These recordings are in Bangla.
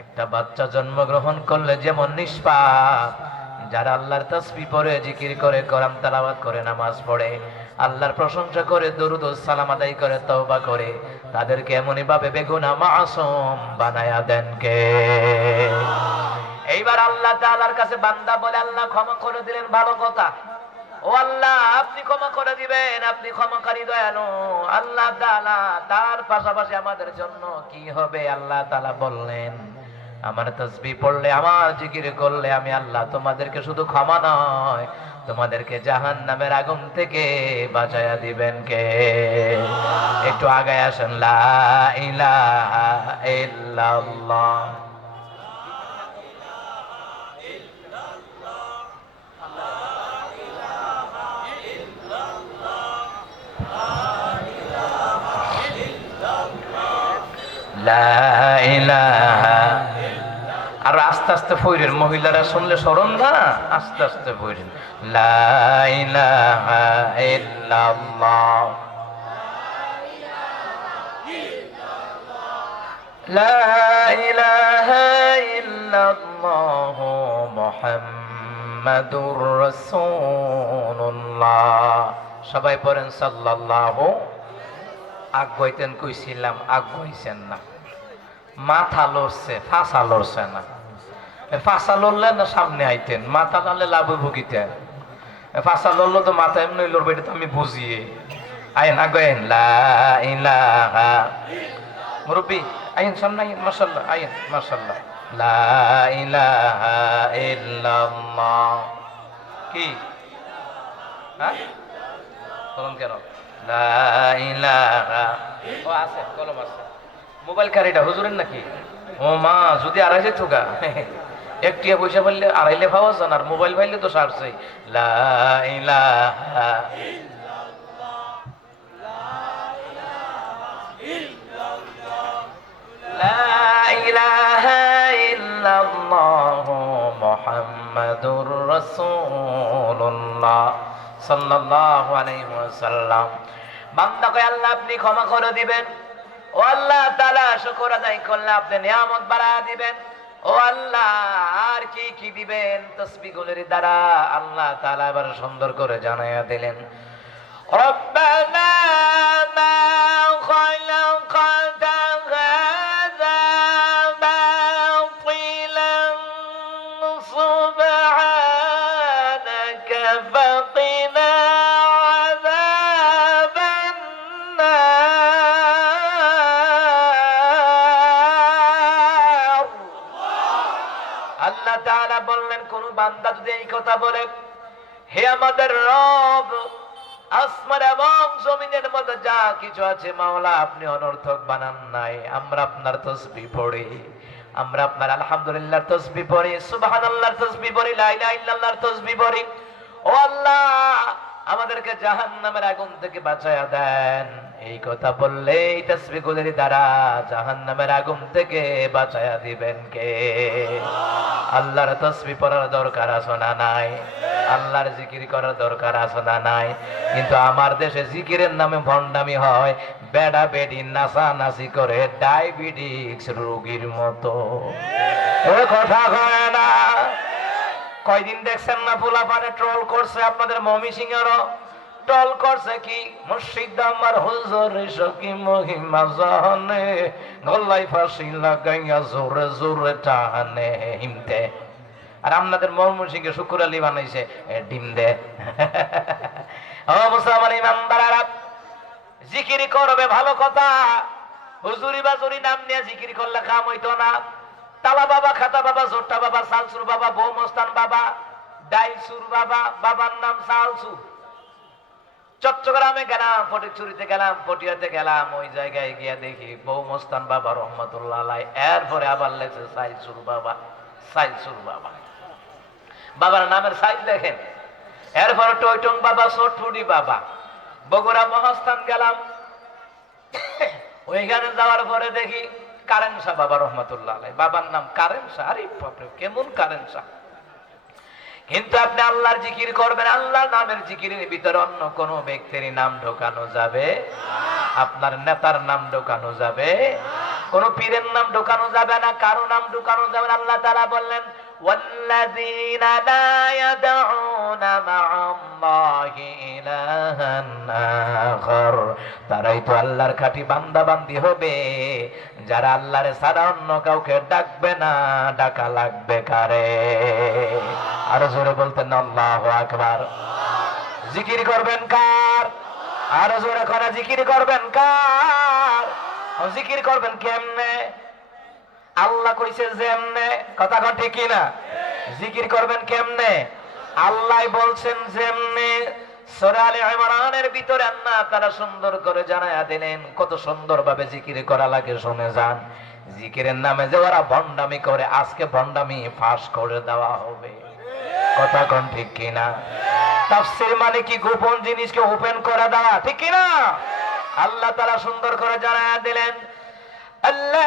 একটা বাচ্চা জন্মগ্রহণ করলে যেমন নিষ্পাপ, যারা আল্লাহর তসবি পড়ে, জিকির করে, কোরআন তালাবাত করে, নামাজ পড়ে, আল্লাহর প্রশংসা করে, দরুদ সালাম আদায় করে, তওবা করে, তাদেরকে এমনই ভাবে বেগুনা মাসুম বানায়া দেন কে? এইবার আল্লাহ তাআলার কাছে বান্দা বলে, আল্লাহ ক্ষমা করে দিলেন, ভালো কথা। ও আল্লাহ, আপনি ক্ষমা করে দিবেন, আপনি ক্ষমাকারী, দয়ালু। আল্লাহ তাআলা, তার পাশাপাশি আমাদের জন্য কি হবে? আল্লাহ তাআলা বললেন আমার তসবি পড়লে, আমার জিকির করলে আমি আল্লাহ তোমাদেরকে শুধু ক্ষমা নয়, তোমাদেরকে জাহান নামের আগুন থেকে বাঁচায়া দিবেন কে? একটু আগায় আসেন লা ইলাহা আস্তে আস্তে ফইরেন মহিলারা শুনলে স্মরণ না আস্তে আস্তে ফইরেন সবাই পড়েন সাল্লাল্লাহু। আগ হইতেন কইছিলাম, আগ না। মাথা লড়ছে, ফাঁসা লড়ছে না। ফাঁসা লড়লে না সামনে আইতেন? মাথা নালে লাভে ভুগিতেন ফাঁসা লড়লো তো মাথা এমনি লড়বে, এটা তো আমি বুঝিয়ে আইন আগেন লা ইলাহা মুরব্বী, আইন সামনে আইন মাশাল্লাহ আইন ইল্লাল্লাহ। কি? হ্যাঁ? কলম কেন? ও, আছে, কলম আছে। মোবাইল কারিটা হুজুরের নাকি? ও মা, যদি আড়াইশে ঠোকা একটিয়া পয়সা পাইলে আড়াইলে পাওয়া যান আর মোবাইল পাইলে তো সারছে। মোহাম্মদুর আল্লাহ আপনি ক্ষমা করে দিবেন। ও আল্লাহ তালা আদায় করলে আপনি নিয়ামত বাড়া দিবেন। ও আল্লাহ, আর কি কি দিবেন? তসবিগুলির দ্বারা আল্লাহ তালা আবার সুন্দর করে জানাইয়া দিলেন। বান্দা যদি এই কথা বলে, হে আমাদের রব, আসমান এবং জমিনের মধ্যে যা কিছু আছে মাওলা, আপনি অনর্থক বানান নাই। আমরা আপনার তসবি পড়ি। আমরা আপনার আলহামদুলিল্লাহ তসবি পড়ি, সুবহানাল্লাহর তসবি পড়ি, লা ইলাহা ইল্লাল্লাহর তসবি পড়ি। ও আল্লাহ, আমাদেরকে জাহান্নামের আগুন থেকে বাঁচায়া দেন। এই কথা বললে এই তসবিগুলির দ্বারা জাহান্নামের আগুন থেকে বাঁচায়া দিবেন কে? আল্লাহর তসবি পড়ার দরকার আছে না নাই? আল্লাহর জিকির করার দরকার আছে না নাই? কিন্তু আমার দেশে জিকিরের নামে ভণ্ডামি হয়, বেড়া বেডি নাচা নাচি করে ডায়াবেটিক্স রোগীর মতো। কথা কয় না। কয়দিন দেখছেন না পোলা পানে ট্রল করছে আপনাদের মমি সিংহেরও ট্রল করছে কি? মুর্শিদ আমার হুজুর সকি মহিমা জানে গল্লাই ফাঁসি লাগাইয়া জোরে জোরে টানে হিমতে আর আপনাদের মরমুর সিংহে শুকুর আলী বানাইছে ডিম দে। মুসলমান ইমানদারারা, জিকিরি করবে ভালো কথা। হুজুরি বাজুরি নাম নিয়ে জিকিরি করলে কাম হইতো না। তালা বাবা, খাতা বাবা জোট্টা বাবা, সালসুর বাবা বউ মস্তান বাবা, ডাইলসুর বাবা, বাবার নাম সালসুর। চট্টগ্রামে গেলাম ফটিকচুরিতে গেলাম, পটিয়াতে গেলাম, ওই জায়গায় গিয়ে দেখি বউ মস্তান বাবা রহমতুল্লাহ এরপরে আবার লেগেছে সাইলসুর বাবা সাইলসুর বাবা। বাবার নামের সাইজ দেখেন। এরপরে টয়টং বাবা সোটফুডি বাবা। বগুড়া মহাস্থান গেলাম। ওইখানে যাওয়ার পরে দেখি কারেন বাবা রহমতুল্লাহ আলাই। বাবার নাম কারেন আরে বাপরে, কেমন কারেন কিন্তু আপনি আল্লাহর জিকির করবেন আল্লাহর নামের জিকিরের ভিতরে অন্য কোন ব্যক্তির নাম ঢোকানো যাবে আপনার নেতার নাম ঢোকানো যাবে কোন পীরের নাম ঢুকানো যাবে না কারো নাম ঢুকানো যাবে না আল্লাহ তাআলা বললেন والذين لا يدعون مع الله إلها آخر তারাই তো আল্লাহর খাঁটি বান্দা বান্দি হবে যারা আল্লাহরে ছাড়া অন্য কাউকে ডাকবে না ডাকা লাগবে কারে আরও জোরে বলতেন, আল্লাহু আকবার। জিকির করবেন কার? আরও জোরে করে, জিকির করবেন কার? জিকির করবেন কেমনে? আল্লাহ কইছে যেমনে। কথা কন ঠিক না জিকির করবেন কেমনে? আল্লাহ বলছেন যেমনে। ভিতরে আল্লাহ তারা সুন্দর করে জানায়া দিলেন, কত সুন্দর ভাবে জিকির করা লাগে, শুনে যান। জিকিরের নামে যে ওরা ভণ্ডামি করে, আজকে ভণ্ডামি ফাঁস করে দেওয়া হবে। কথা কন ঠিক কিনা? তাফসির মানে কি গোপন জিনিসকে ওপেন করা দেওয়া ঠিক কিনা? আল্লাহ তালা সুন্দর করে জানায় দিলেন আল্লাহ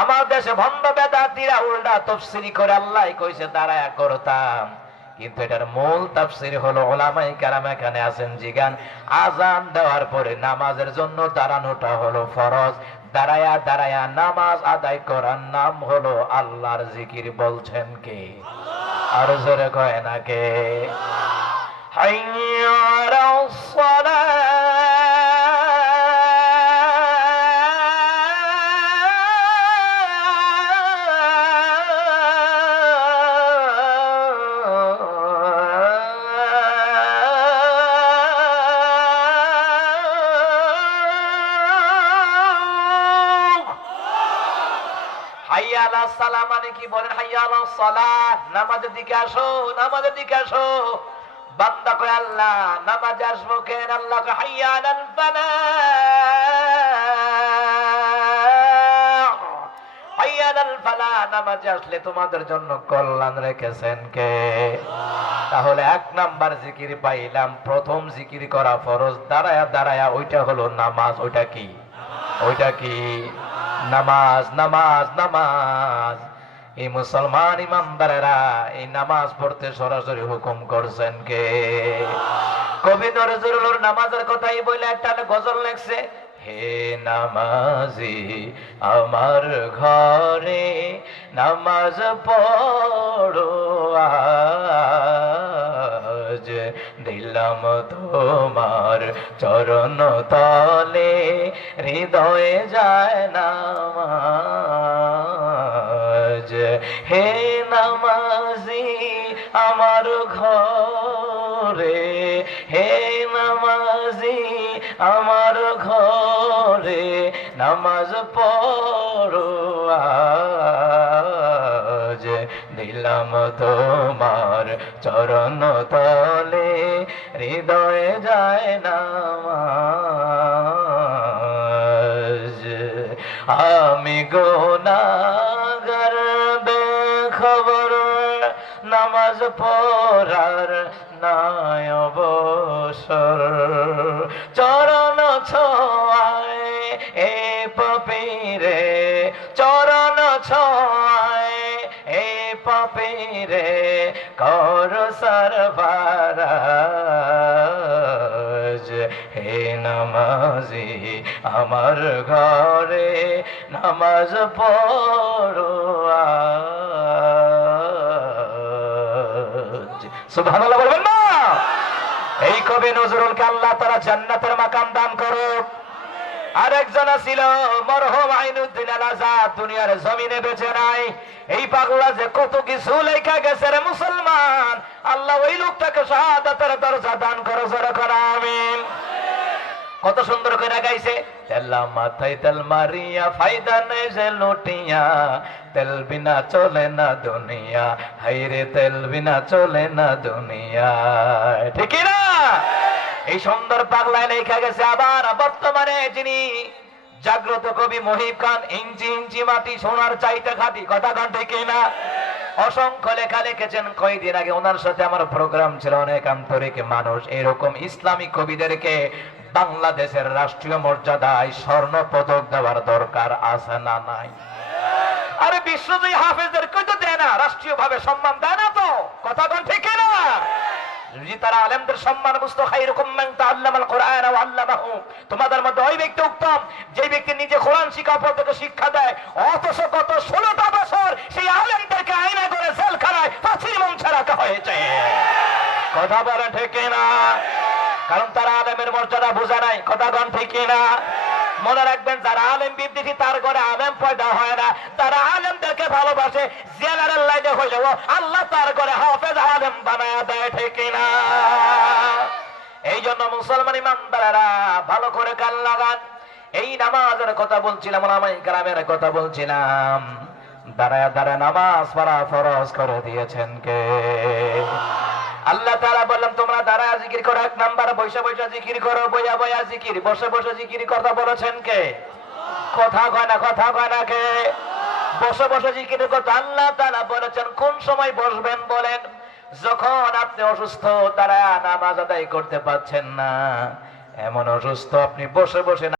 আমার দেশে ভণ্ড বেদাতিরা উল্টা তফসিরি করে আল্লাহ কইছে, দাঁড়ায়া করতাম। কিন্তু এটার মূল তাফসির হলো ওলামাই কারাম এখানে আছেন জিগান। আজান দেওয়ার পরে নামাজের জন্য দাঁড়ানোটা হলো ফরজ। দাঁড়ায়া দাঁড়ায়া নামাজ আদায় করার নাম হলো আল্লাহর জিকির বলছেন কে? আর জোরে কয় না কে? হাইয়া সালাম মানে কি নামাজের দিকে আসো, নামাজের দিকে আসো। বান্দা কয়, আল্লাহ, নামাজে আসব কেন? আল্লাহ আসলে তোমাদের জন্য কল্যাণ রেখেছেন কে? তাহলে এক নাম্বার জিকির পাইলাম, প্রথম জিকির করা ফরজ, দাঁড়ায়া দাঁড়ায়া, ওইটা হলো নামাজ, ওইটা কি? ওইটা কি? নামাজ নামাজ নামাজ। এই মুসলমান ইমানদারেরা এই নামাজ পড়তে সরাসরি হুকুম করছেন কে? কবি নজরুল নামাজের কথাই বলে একটা গজল লেখছে, হে নামাজি, আমার ঘরে নামাজ পড়ো আজ দিলাম তোমার চরণ তলে, হৃদয়ে যায় নামাজ। হে নামাজি আমার ঘরে, হে নামাজি আমার ঘরে, নামাজ পড়ো আজ দিলাম তোমার চরণ তলে, হৃদয়ে যায় নামাজ। আমি গোনাগার খবর নামাজ পড়ার নাই অবসর। চরণ ছোঁয়ায় পপিরে কর সরবারাজ হে নামাজি, আমার ঘরে নামাজ পড়ো সুবহানাল্লাহ বলবেন না? এই কবি নজরুলকে আল্লাহ তারা জান্নাতের মাকাম দান করুক। কত সুন্দর করে গাইছে, তেলা মাথায় তেল মারিয়া, ফায়দা নেই যে লুটিয়া, তেল বিনা চলে না দুনিয়া হাইরে তেল বিনা চলে না দুনিয়া। ঠিক না? এই সুন্দর পাগলায় লেখা গেছে, আবার বর্তমানে যিনি জাগ্রত কবি মহিব খান, ইঞ্চি ইঞ্চি মাটি সোনার চাইতে খাটি, কথা খান ঠিক না? অসংখ্য লেখা লিখেছেন কয়েকদিন আগে ওনার সাথে আমার প্রোগ্রাম ছিল, অনেক আন্তরিক মানুষ। এরকম ইসলামিক কবিদেরকে বাংলাদেশের রাষ্ট্রীয় মর্যাদায় স্বর্ণ পদক দেওয়ার দরকার আছে না নাই? আরে বিশ্বজয়ী হাফেজদের কই তো দেয় না রাষ্ট্রীয় ভাবে সম্মান দেয় না তো, কথা কোন ঠিক না? যদি তারা আলেমদের সম্মান বুঝতো তোমাদের মধ্যে ওই ব্যক্তি উত্তম যে ব্যক্তি নিজে কোরআন শিক্ষা পর শিক্ষা দেয়, অথচ গত 16টা বছর সেই আলেমদেরকে আয়না করে জেলখানায় ফাঁসির মঞ্চে হয়েছে। কথা বলে ঠিক না কারণ তারা আলেমের মর্যাদা বোঝা নাই, কথা গণ ঠিক না মনে রাখবেন, যারা আলেম বিদ্বেষী, তার ঘরে আলেম পয়দা হয় না। তারা ভালোবাসে, জেনারেল লাইনে হইলেও আল্লাহ তার ঘরে হাফেজ আলেম বানায় দেয়, ঠিক না এই জন্য মুসলমান ইমানদারেরা ভালো করে কান লাগান। এই নামাজের কথা বলছিলাম ওলামাই গ্রামের কথা বলছিলাম। দাঁড়ায় দাঁড়ায় নামাজ পড়া ফরজ করে দিয়েছেন কে? আল্লাহ তাআলা বললাম তোমরা দাঁড়ায় জিকির করো, এক নাম্বার বসে বসে জিকির করো, বইয়া বইয়া জিকির, বসে বসে জিকির কথা বলেছেন কে? কথা কয় না, কথা কয় না কে? বসে বসে জিকির কথা আল্লাহ তারা বলেছেন, কোন সময় বসবেন বলেন? যখন আপনি অসুস্থ, তারা নামাজ আদায় করতে পারছেন না। এমন অসুস্থ আপনি বসে বসে